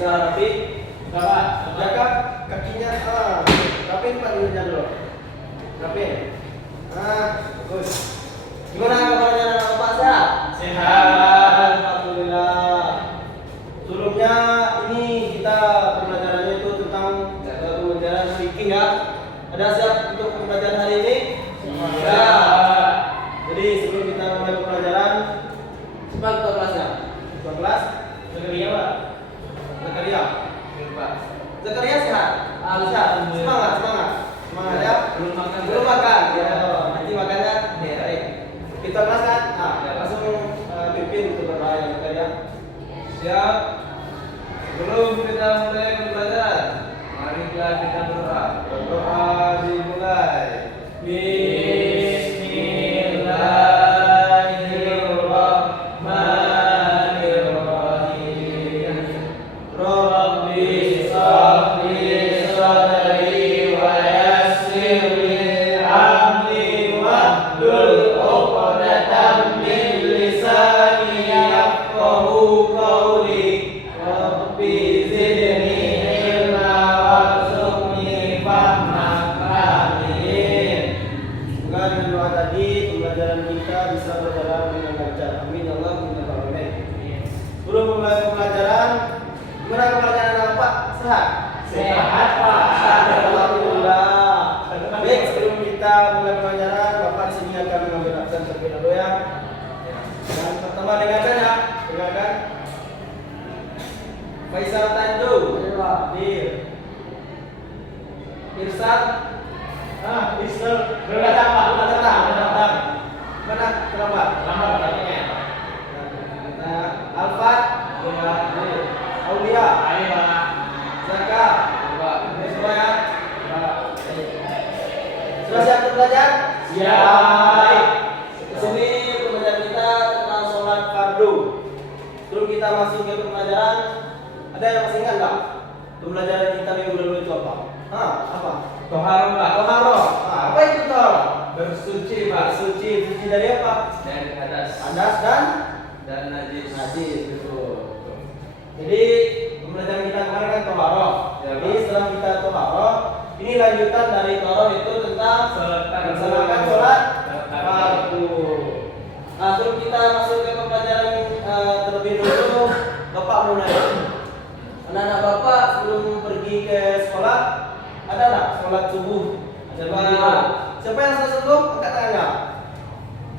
Ya rapi. Jaga kakinya. Rapin panggilnya dulu. Rapin. Bagus. Gimana kabarnya anak bapak sehat? Sehat. Alhamdulillah. Sebelumnya ini kita pembelajarannya itu tentang pembelajaran fikih ya. Ada siap untuk pembelajaran hari ini? Siap. Jadi sebelum kita mulai pembelajaran, cepat ke kelasnya. Ke kelas? Zakaria Pak. Zakaria. Pak. Zakaria sehat? Sehat. Semangat ya. Belum makan. Ya. Nanti makannya. Ya, baik. Kita kelas kan? Langsung pimpin untuk berbahaya Zakaria. Siap. Sebelum kita mulai belajar, marilah kita berdoa. Berdoa dimulai. Bismillahirrahmanirrahim. Rabbi shrah li sadri wa yassir li amri wahlul 'uqdatam min lisani yafqahu qawli. Rabbi zidni ilma warzuqni fahma. Amin. Semoga dengan doa tadi pembelajaran kita bisa berjalan dengan lancar. Amin ya Allah. Sebelum mulai pembelajaran, gimana pembelajaran anak Pak? Sehat? Sehat, Pak. Alhamdulillah. Baik, sebelum kita mulai pembelajaran, Bapak di sini akan mengambil absen terlebih dahulu ya. Dan pertama dengarkan ya, dengarkan. Faisal Tanjung, hadir. Irsad, Isel berdatang, Pak. datang. Mana terlambat? Lambat katanya. Alfat, hadir. Aulia, Ayo, Pak. Zaka, Pak. ini semua ya. Sudah siap untuk belajar? Siap. Baik. Di sini pembelajaran kita tentang sholat fardu. Sebelum kita masuk ke pembelajaran, ada yang masih ingat nggak? Pembelajaran kita minggu lalu itu apa? Apa? Toharo, Pak. Toharo. Apa itu toharo? Bersuci, Pak. Suci dari apa? Dari atas Hadas dan najis. najis, betul. Jadi pembelajaran kita kemarin kan toharo. Ya, Jadi Pak. setelah kita toharo, ini lanjutan dari toharo itu tentang melaksanakan sholat fardu. Nah, sebelum kita masuk ke pembelajaran terlebih dahulu, Bapak mau nanya. Anak-anak Bapak sebelum pergi ke sekolah, ada nggak sholat subuh? Ada Pak. Siapa yang sholat subuh? Angkat tangannya.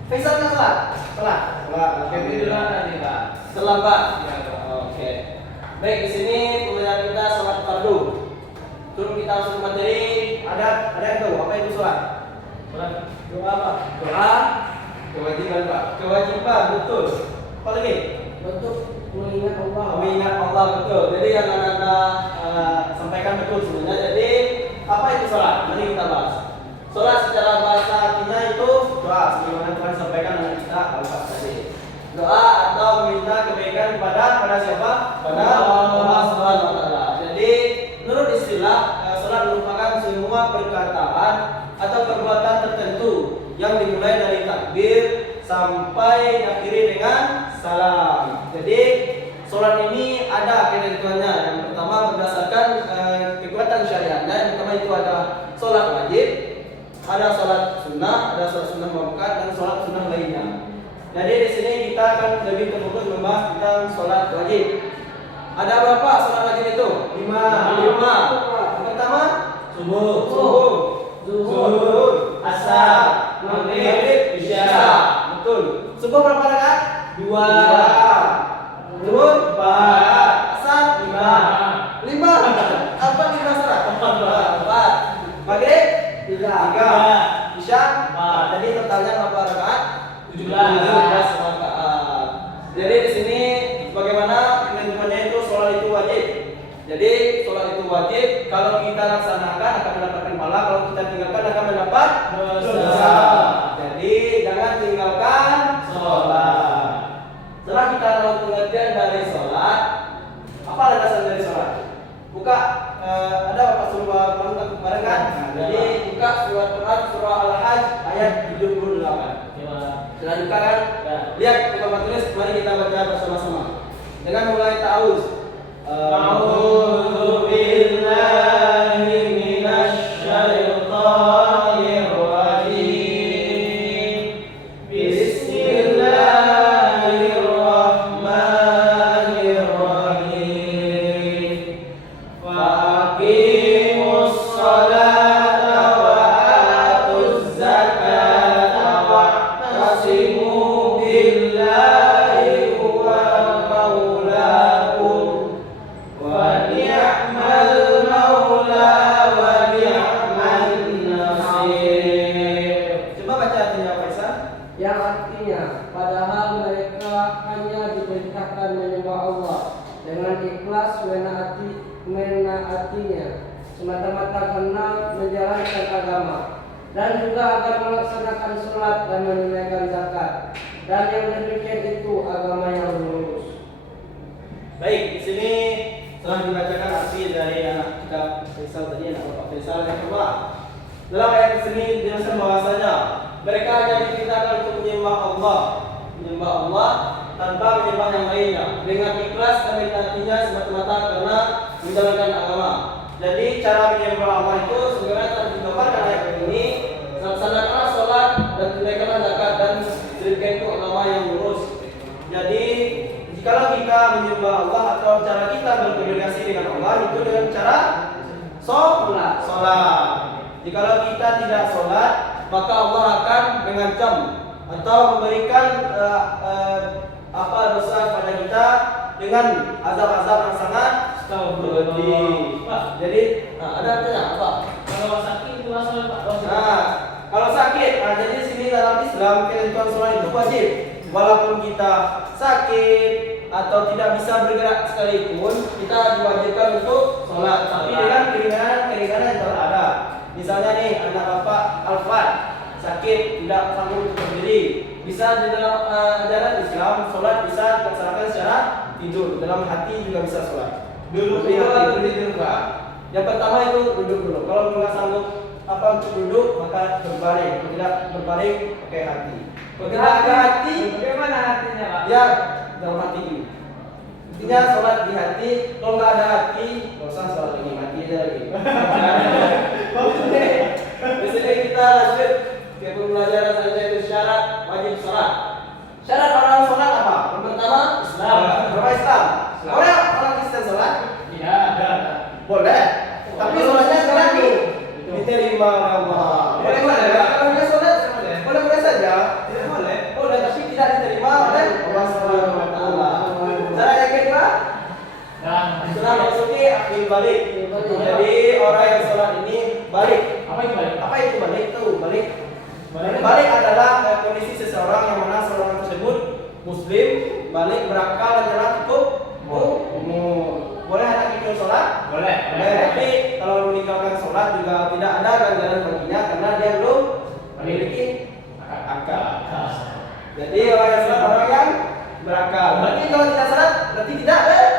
Faisal kan sholat? Sholat. Oke, Kebetulan tadi, Pak. setelah Pak. Ya, Pak. Oke. Baik, di sini pembelajaran kita sholat fardu. Sebelum kita masuk ke materi, ada yang tahu apa itu sholat? Sholat Doa apa? doa kewajiban, Pak. Kewajiban, betul. Apa lagi? Untuk mengingat Allah. Mengingat Allah, betul. Jadi yang anda sampaikan betul sebenarnya. Jadi apa itu sholat? Mari kita bahas. Sholat secara bahasa kita itu doa, sebagaimana Tuhan sampaikan dengan kita Al-Fatihah tadi. Doa atau meminta kebaikan pada siapa? Pada Allah Subhanahu Wa Taala. Jadi menurut istilah sholat merupakan semua perkataan atau perbuatan tertentu yang dimulai dari takbir sampai diakhiri dengan salam. Jadi sholat ini ada ketentuannya. Yang pertama berdasarkan kekuatan syariatnya. Yang pertama itu ada sholat wajib, ada sholat sunnah muakkad dan sholat sunnah lainnya. Jadi di sini kita akan lebih terfokus membahas tentang sholat wajib. Ada berapa sholat wajib itu? 5. Yang pertama subuh, zuhur, asar, maghrib, isya. Betul. Subuh berapa rakaat? 2. Zuhur 4. Asar 5. Apa 5 salat? 4. Maghrib 3. Isya 4. Jadi totalnya berapa rakaat? 17 rakaat. Jadi di sini bagaimana ketentuannya itu sholat itu wajib. Jadi sholat itu wajib. Kalau kita laksanakan akan mendapatkan pahala. Kalau kita tinggalkan akan mendapat dosa. Jadi jangan tinggalkan sholat. Setelah kita tahu pengertian dari sholat, apa landasan dari sholat? Buka ada Bapak surah Quran kemarin kan? Jadi buka surat Quran surah Al-Hajj ayat 78. Sudah buka kan? Lihat di papan tulis, mari kita baca bersama-sama. Dengan mulai ta'awuz. A'udzu billahi minasy syaithanir rajim. Bismillahirrahmanirrahim. Faqimus sholata wa atuz zakata wa'tasimu billahi huwa maulakum wa ni'mal maula wa ni'man nasir. Coba baca artinya Faisal. Yang artinya, padahal mereka hanya diperintahkan menyembah Allah dengan ikhlas menaatinya semata-mata karena menjalankan agama, dan juga agar melaksanakan sholat dan menunaikan zakat, dan yang demikian itu agama yang lurus. Baik, di sini telah dibacakan arti dari anak kitab Faisal tadi, anak Bapak Faisal yang kedua. Dalam ayat ini dijelaskan bahwasanya mereka hanya diperintahkan untuk menyembah Allah tanpa menyembah yang lainnya, dengan ikhlas dan mentaatinya semata-mata karena menjalankan agama. Jadi cara menyembah Allah itu sebenarnya telah digambarkan ayat ini. Laksanakanlah sholat dan tunaikanlah zakat, dan demikian itu agama yang lurus. Jadi jikalau kita menyembah Allah atau cara kita berkomunikasi dengan Allah itu dengan cara sholat. Jikalau kita tidak sholat, maka Allah akan mengancam atau memberikan dosa pada kita dengan azab-azab yang sangat pedih. Jadi ada artinya apa? Kalau sakit itu asal Pak. Kalau sakit, jadi sini dalam Islam ketentuan sholat itu wajib. Walaupun kita sakit atau tidak bisa bergerak sekalipun, kita diwajibkan untuk sholat. Tapi dengan keringanan yang telah ada. Misalnya nih, anak bapak Alfat sakit, tidak sanggup untuk berdiri, bisa di dalam ajaran Islam sholat bisa dilaksanakan secara tidur, dalam hati juga bisa sholat. Duduk dulu atau tidur Pak? Yang pertama itu duduk dulu. Kalau nggak sanggup untuk duduk, maka berbaring. Kalau tidak berbaring, pakai hati. Kalau tidak ada hati, Bagaimana hatinya Pak? ya dalam hati dulu. Intinya sholat di hati. Kalau nggak ada hati, nggak usah sholat lagi, mati aja lagi. Di sini kita lanjut ke pembelajaran saja, itu syarat wajib sholat. Syarat orang sholat apa? Yang pertama Islam. Berapa Islam? Boleh orang Kristen sholat? Tidak. Boleh. Tapi sholatnya sekarang diterima Allah. Boleh kalau dia sholat boleh saja. Tidak boleh. Boleh, tapi tidak diterima oleh Allah Subhanahu Wa Taala. Cara yang kedua, setelah masuki akhir balik. Jadi orang yang sholat ini balik. Apa itu balik? Apa itu balik? Balik adalah kondisi seseorang yang mana seorang tersebut Muslim balik berakal dan jalan cukup umur. Boleh anak itu sholat? Boleh. Tapi kalau meninggalkan sholat juga tidak ada ganjaran baginya karena dia belum memiliki akal. Jadi orang yang sholat orang yang berakal. Berarti kalau tidak sholat berarti tidak berakal.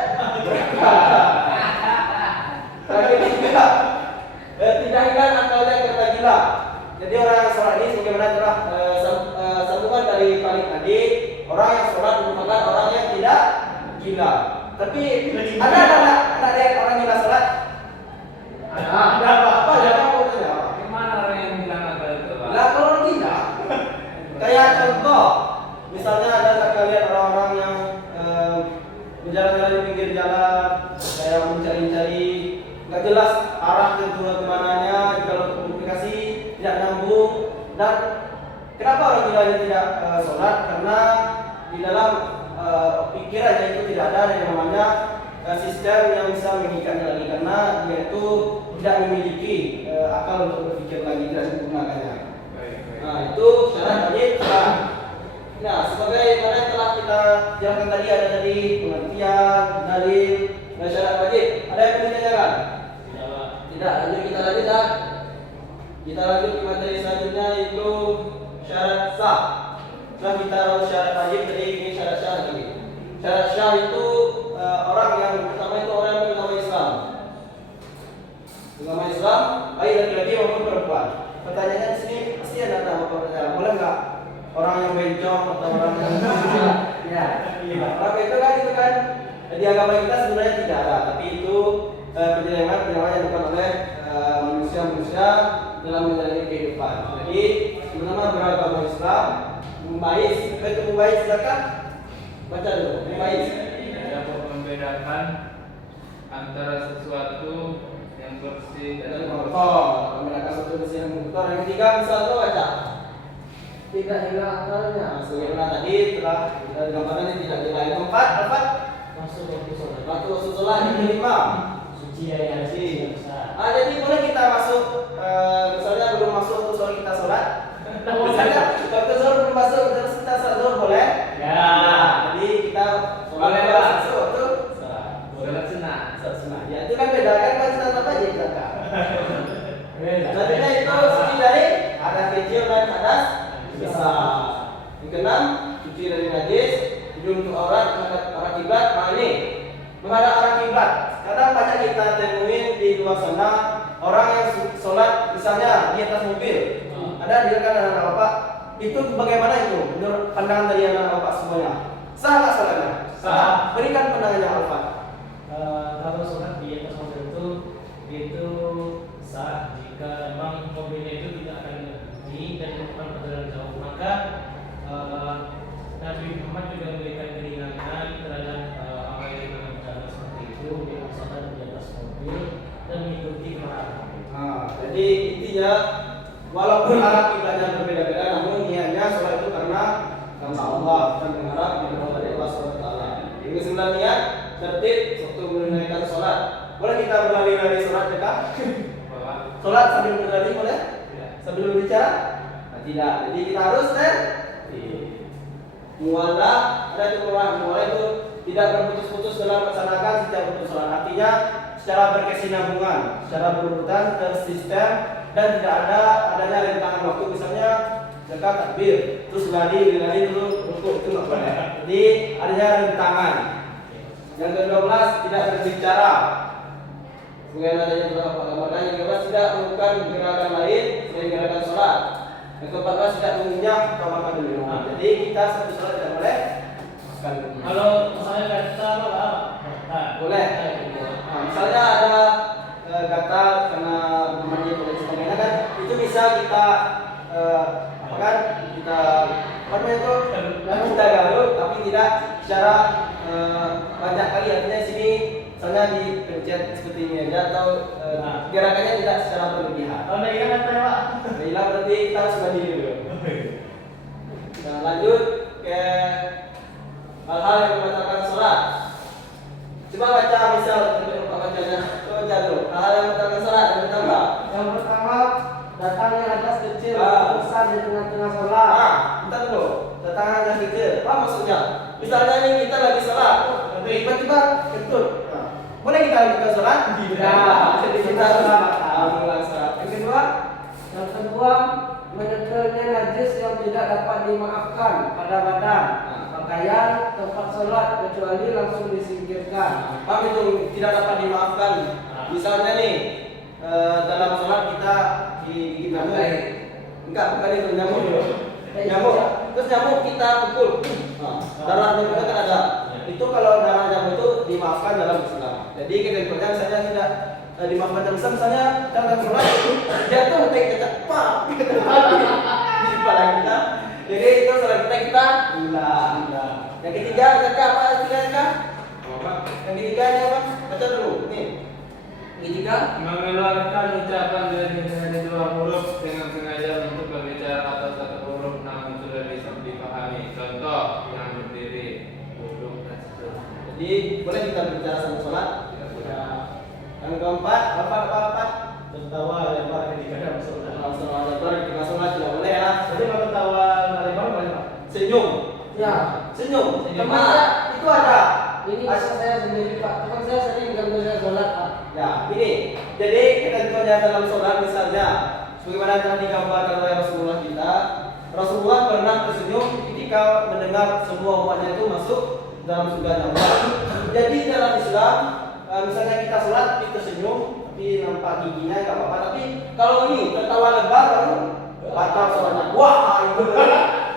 Tidak ingat akalnya kereta gila. Jadi orang yang sholat ini sebagaimana telah sambungan dari paling tadi, orang yang sholat merupakan orang yang tidak gila. Tapi ada lihat orang gila sholat? Ada apa? Ada apa? Gimana orang yang bilang apa itu Pak? Lah kalau orang gila, kayak contoh, misalnya ada kalian orang-orang yang berjalan-jalan di pinggir jalan, kayak mencari-cari, nggak jelas arah tentunya kemananya, kalau komunikasi tidak nyambung. Dan kenapa orang gila ini tidak sholat? Karena di dalam pikirannya itu tidak ada yang namanya sistem yang bisa mengikatnya lagi, karena dia itu tidak memiliki akal untuk berpikir lagi dan menggunakannya. Nah itu syarat wajib sholat. Nah sebagai mana yang telah kita jelaskan tadi, ada tadi pengertian, dalil, dan syarat wajib. Ada yang perlu ditanyakan? Tidak. Lanjut kita lanjut ya. Kita lanjut ke materi selanjutnya, yaitu syarat sah. Setelah kita tahu syarat wajib tadi, ini syarat syah lagi. Syarat syah itu orang yang pertama itu orang yang beragama Islam. Agama Islam, baik laki-laki maupun perempuan. Pertanyaannya di sini pasti ada pertanyaan. Boleh nggak orang yang bencong atau orang yang Ya. orang bencong kan itu kan Jadi agama kita sebenarnya tidak ada, tapi itu penyelewengan yang dilakukan oleh manusia-manusia dalam menjalani kehidupan. Jadi sebenarnya beragama Islam membais, apa itu membais? Silakan baca dulu. Membais. Dapat membedakan antara sesuatu yang bersih dan kotor. Membedakan sesuatu bersih dan kotor. Yang ketiga misalnya baca. Tidak hilang akalnya. Nah, sebagaimana tadi telah kita gambarkan yang tidak hilang. Yang keempat, apa? Masuk waktu sholat. Waktu masuk sholat. Yang kelima, Suci ayat suci. Jadi boleh kita masuk, misalnya belum masuk waktu sholat kita sholat. Misalnya waktu sholat belum masuk terus kita sholat zuhur boleh? Ya. Nah, jadi kita sholat Boleh, pas Pak. masuk waktu sholat. sholat sunnah. Sholat sunnah. Ya itu kan beda kan kita apa aja kita kan. Selanjutnya itu suci dari hadas kecil dan hadas besar. Yang keenam, suci dari najis, tujuh untuk aurat, menghadap arah kiblat. Nah ini menghadap arah kiblat. Kadang banyak kita temuin di luar sana orang yang sholat misalnya di atas mobil. Ada di rekan anak bapak. Itu bagaimana itu menurut pandangan dari anak bapak semuanya? Sah nggak sholatnya? Sah. Berikan pandangannya Alfa. Kalau sholat di atas mobil itu sah jika memang mobilnya itu tidak akan berhenti dan merupakan perjalanan jauh, maka Nabi Muhammad juga memberikan keringanan terhadap orang yang melakukan seperti itu, dia sholat di atas mobil dan mengikuti kemarahan. Nah, jadi intinya walaupun arah kiblatnya berbeda-beda, namun niatnya sholat itu karena Allah dan mengharap diberkati dari Allah Subhanahu wa taala. Yang kesembilan niat tertib waktu menunaikan sholat. Boleh kita berlari-lari sholat ya Kak? Sholat sambil berlari boleh? Sambil berbicara? Nah, tidak. Jadi kita harus muwalah, ada itu Quran. Muwalah itu tidak berputus-putus dalam melaksanakan setiap waktu sholat. Artinya secara berkesinambungan, secara berurutan, tersistem dan tidak ada adanya rentangan waktu. Misalnya zakat takbir, terus lari dulu rukuk, itu nggak boleh. Jadi adanya rentangan. Yang ke-12 tidak berbicara. Kemudian adanya beberapa gambaran. Yang ke-12 tidak melakukan gerakan lain selain gerakan sholat. Yang ke-14 tidak menginjak atau makan di minuman. Jadi kita satu sholat tidak boleh makan. Kalau misalnya kata apa? Boleh. Nah, misalnya ada gatal karena mandi dan sebagainya kan, itu bisa kita apa kan? Kita apa namanya itu? Kita garuk, tapi tidak secara banyak kali. Artinya di sini misalnya dipencet seperti ini aja atau gerakannya tidak secara berlebihan. Kalau nggak hilang kata Pak. Hilang berarti kita harus mandi dulu. Nah, lanjut ke hal-hal yang membatalkan sholat. Coba baca misal bacanya. Coba baca dulu. Hal yang membatalkan sholat yang pertama. Yang pertama, datangnya hadas kecil Ah. besar di tengah-tengah sholat. Bentar dulu. Datang yang kecil. Apa maksudnya? Misalnya nih kita lagi sholat, tiba-tiba kentut. Boleh kita lanjutkan sholat? Tidak. Jadi kita harus mengulang sholat. Yang kedua, menetelnya najis yang tidak dapat dimaafkan pada badan, pakaian, tempat sholat kecuali langsung disingkirkan. Paham itu tidak dapat dimaafkan. Misalnya nih dalam sholat kita digigit nyamuk. Enggak, bukan itu nyamuk. Nyamuk. Terus nyamuk kita pukul. Darah nyamuknya kan ada. Itu kalau darah nyamuk itu dimaafkan dalam Islam. Jadi ketentuannya misalnya tidak dimaafkan dalam Islam. Misalnya dalam sholat jatuh kita pak di kepala kita. Jadi itu sholat kita ulang. Yang ketiga apa? Yang ketiga ini apa? Baca dulu. Nih. Yang ketiga Mengeluarkan ucapan dari dua huruf dengan sengaja untuk berbicara atas satu huruf namun sudah bisa dipahami. Contoh yang berdiri, duduk dan seterusnya. Jadi boleh kita berbicara sambil sholat. Ya. Yang keempat, apa? Tertawa lebar ketika dalam sholat. Kalau sholat lebar ketika sholat tidak boleh ya. Jadi kalau tertawa lebar boleh Pak? Senyum. Ya, Senyum. Teman Itu ada. ini kisah saya sendiri Pak. Teman saya sering ganggu saya sholat Pak. Ya, ini. Jadi ketentuannya dalam sholat misalnya, sebagaimana telah digambarkan oleh Rasulullah kita, Rasulullah pernah tersenyum ketika mendengar semua umatnya itu masuk dalam surga Allah. Jadi dalam Islam, misalnya kita sholat tapi tersenyum, tapi nampak giginya nggak apa-apa. Tapi kalau ini tertawa lebar baru batal sholatnya. Wah, itu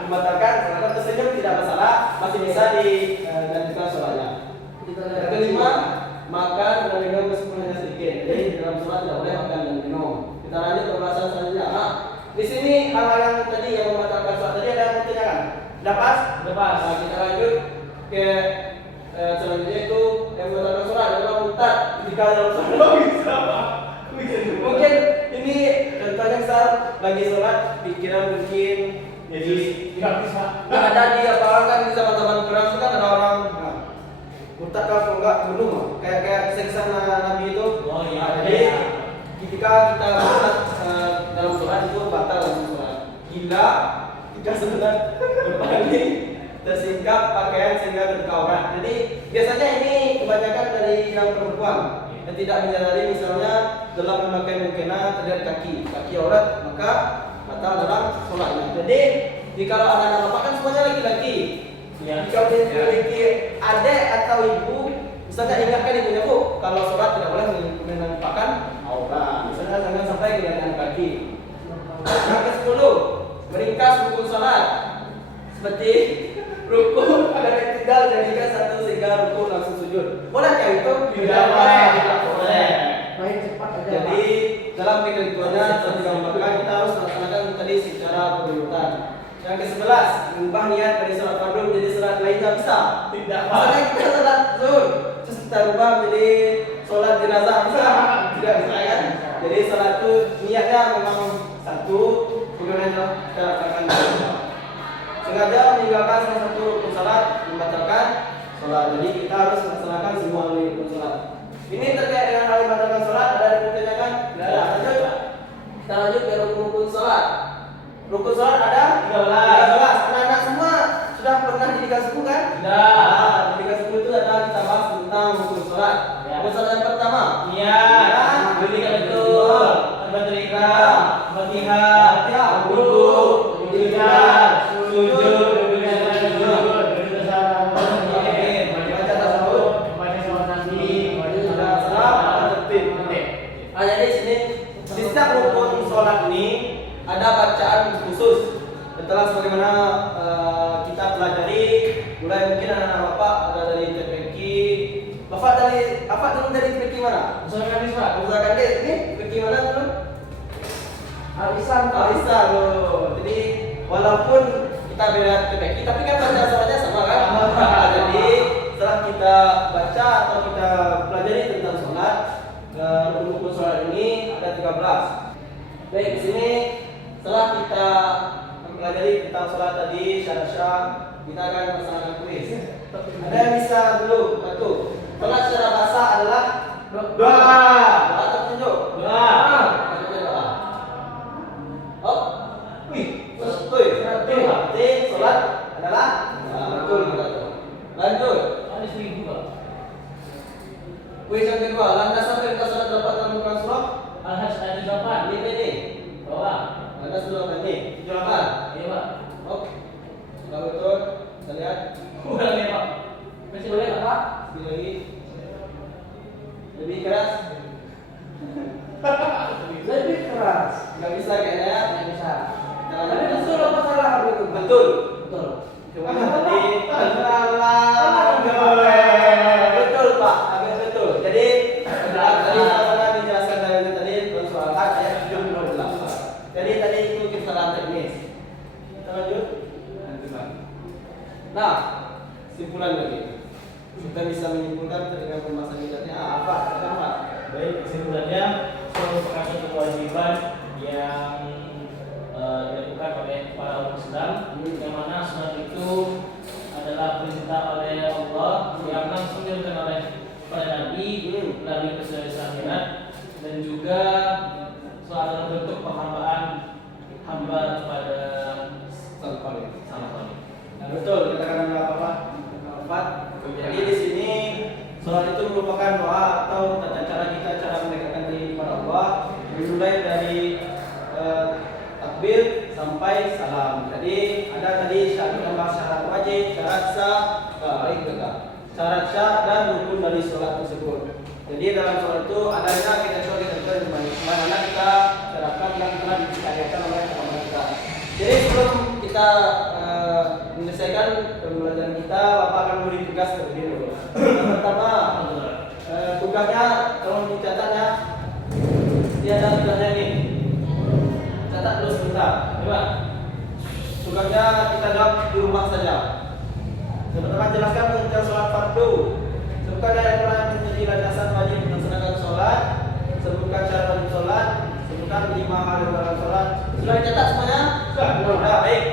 membatalkan. Kalau tersenyum tidak masalah, masih bisa dilanjutkan sholatnya. Kita Yang lihat. kelima, makan dan minum meskipun hanya sedikit. Jadi dalam sholat tidak boleh makan dan minum. Kita lanjut ke pembahasan selanjutnya. Nah, di sini hal-hal yang tadi yang membatalkan sholat tadi ada yang mau ditanyakan? Lepas? Lepas. Nah, kita lanjut ke selanjutnya itu yang membatalkan sholat adalah mutat ketika dalam sholat. Mungkin ini contohnya misal lagi sholat pikiran mungkin jadi Tidak bisa. nggak ada di apa orang kan di zaman-zaman perang itu kan ada orang mutat kalau enggak bunuh kayak kisah Nabi itu. Oh iya. Nah, jadi ketika kita sholat dalam sholat itu batal dalam sholat. Gila ketika sholat berbalik tersingkap pakaian sehingga terbuka aurat. Jadi biasanya ini kebanyakan dari yang perempuan yang tidak menyadari misalnya dalam memakai mukena terlihat kaki aurat maka batal dalam sholatnya. Jadi jika ada anak bapak kan semuanya laki-laki. Ya. Jika memiliki adik atau ibu, misalnya ingatkan ibunya bu, kalau sholat tidak boleh menampakkan aurat. Misalnya jangan sampai kelihatan kaki. Yang ke-10, meringkas rukun sholat. Seperti rukun ada yang tinggal jadikan satu sehingga rukun langsung sujud. Bolehkah itu? Tidak boleh. Tidak boleh. Main cepat aja. Jadi dalam ketentuannya seperti digambarkan kita harus melaksanakan tadi secara berurutan. Yang ke-11, mengubah niat dari sholat fardu menjadi sholat lainnya bisa. Tidak. Misalnya kita sholat zuhur, terus kita ubah menjadi sholat jenazah bisa? Tidak bisa kan? Jadi sholat itu niatnya memang satu, kemudian kita laksanakan dua. Sengaja meninggalkan salah satu rukun sholat membatalkan sholat. Jadi kita harus melaksanakan semua rukun sholat. Ini terkait dengan hal yang membatalkan sholat. Ada yang ditanyakan? Tidak ada. Lanjut. Kita lanjut ke rukun sholat. Rukun sholat ada 13. Anak-anak semua sudah pernah didikan suku kan? Sudah. Nah, didikan suku itu adalah kita bahas tentang rukun sholat. Ya. Rukun sholat yang pertama. Iya. Berikan betul. Berikram. Fatihah. Wudu. Ijazah. Sujud. Baca tasawuf. Baca sholat Nabi. Sudah salam, tertib. Nah, jadi sini di setiap rukun sholat ini ada bacaan khusus. Setelah sebagaimana kita pelajari, mulai mungkin anak-anak bapak ada dari TPQ. Bapak dari apa dulu dari TPQ mana? Usahakan ini, Pak. Usahakan deh, ini TPQ mana dulu? Alisan. Alisan loh. Jadi walaupun kita beda TPQ, tapi kan baca sholatnya sama kan? Nah, jadi setelah kita baca atau kita pelajari tentang sholat, rukun sholat ini ada 13. Baik, di sini setelah kita mempelajari tentang sholat tadi, syarat-syarat, kita akan melaksanakan kuis. Ada yang bisa dulu bantu? Sholat secara bahasa adalah doa. Doa tertunjuk. Doa. Maksudnya doa. Oh, wih, berarti sholat adalah betul kita tuh. Lanjut. Ada 1000, Pak. Kuis yang kedua, landasan perintah sholat dapat dalam surah. Al-Hajj ayat 8. Ini. Doa. Landas dulu ini. 78. Iya, Pak. Oh, sudah betul. Kita lihat. Ulang ya, Pak. Masih boleh nggak, Pak? Sekali lagi. Lebih keras. Lebih keras. Nggak bisa kayaknya ya. Nggak bisa. Kita Tapi lanjut. betul apa salah kamu itu? Betul. Betul. Cuma tadi betul Pak, agak betul. Jadi tadi sama dijelaskan tadi soal ayat 78. Jadi tadi itu kita teknis. Kita lanjut. Nah, simpulan lagi. Kita bisa menyimpulkan dengan pembahasan kita apa? Apa? Baik, kesimpulannya sholat merupakan suatu kewajiban yang dilakukan oleh para umat Islam, yang mana sholat itu adalah perintah oleh Allah yang langsung dilakukan oleh para nabi melalui perselisihan akhirat, dan juga soal bentuk penghambaan hamba kepada Sang Khalik. Sang Khalik. Betul, kita akan apa? Empat. Jadi di sini sholat itu merupakan doa atau tata cara kita cara mendekatkan diri kepada Allah, dimulai dari takbir sampai salam. Jadi ada tadi syarat wajib, syarat sah, syarat sah dan rukun dari sholat tersebut. Jadi dalam sholat itu adanya kita bagaimana kita terapkan yang telah disediakan oleh agama kita. Jadi sebelum kita menyelesaikan pembelajaran kita, Bapak akan memberi tugas ke diri dulu. Yang pertama, tugasnya tolong dicatatnya. Dia ada tugasnya ini. Catat dulu sebentar, coba. Tugasnya kita jawab di rumah saja. Teman-teman jelaskan tentang sholat fardu. Sebutkan dari Quran menjadi landasan wajib melaksanakan sholat. Sebutkan cara wajib sholat. Sebutkan 5 hal dalam sholat. Sudah dicatat semuanya? Sudah, baik.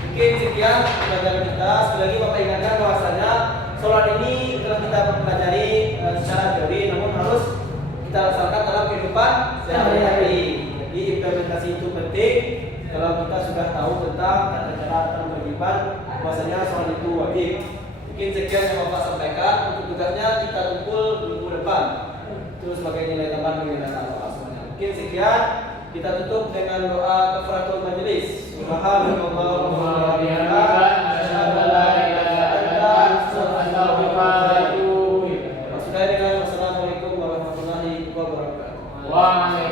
Mungkin sekian pelajaran kita. Sekali lagi Bapak ingatkan bahwasanya sholat ini telah kita pelajari secara teori, namun harus kita laksanakan dalam kehidupan sehari-hari. Jadi implementasi itu penting. Kalau kita sudah tahu tentang tata cara atau kewajiban, bahwasanya sholat itu wajib. Mungkin sekian yang Bapak sampaikan. Untuk tugasnya kita kumpul minggu depan. Itu sebagai nilai tambah bagi Bapak semuanya. Mungkin sekian. Kita tutup dengan doa kafaratul majelis. Subhanallah dengan wassalamualaikum warahmatullahi wabarakatuh.